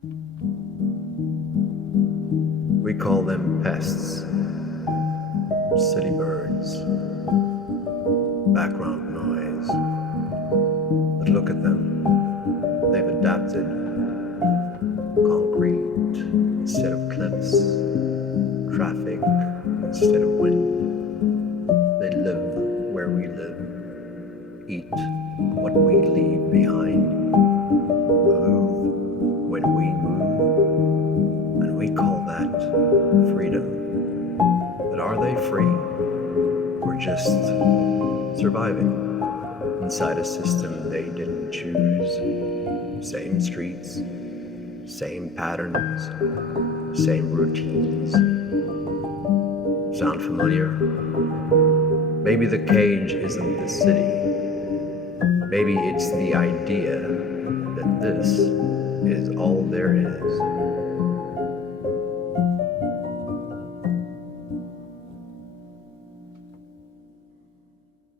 We call them pests, city birds, background noise. But look at them, they've adapted. Concrete instead of cliffs, traffic instead of wind. They live where we live, eat what we leave behind, move when we move, and we call that freedom. But are they free? Or just surviving inside a system they didn't choose? Same streets, same patterns, same routines. Sound familiar? Maybe the cage isn't the city. Maybe it's the idea that this is all there is.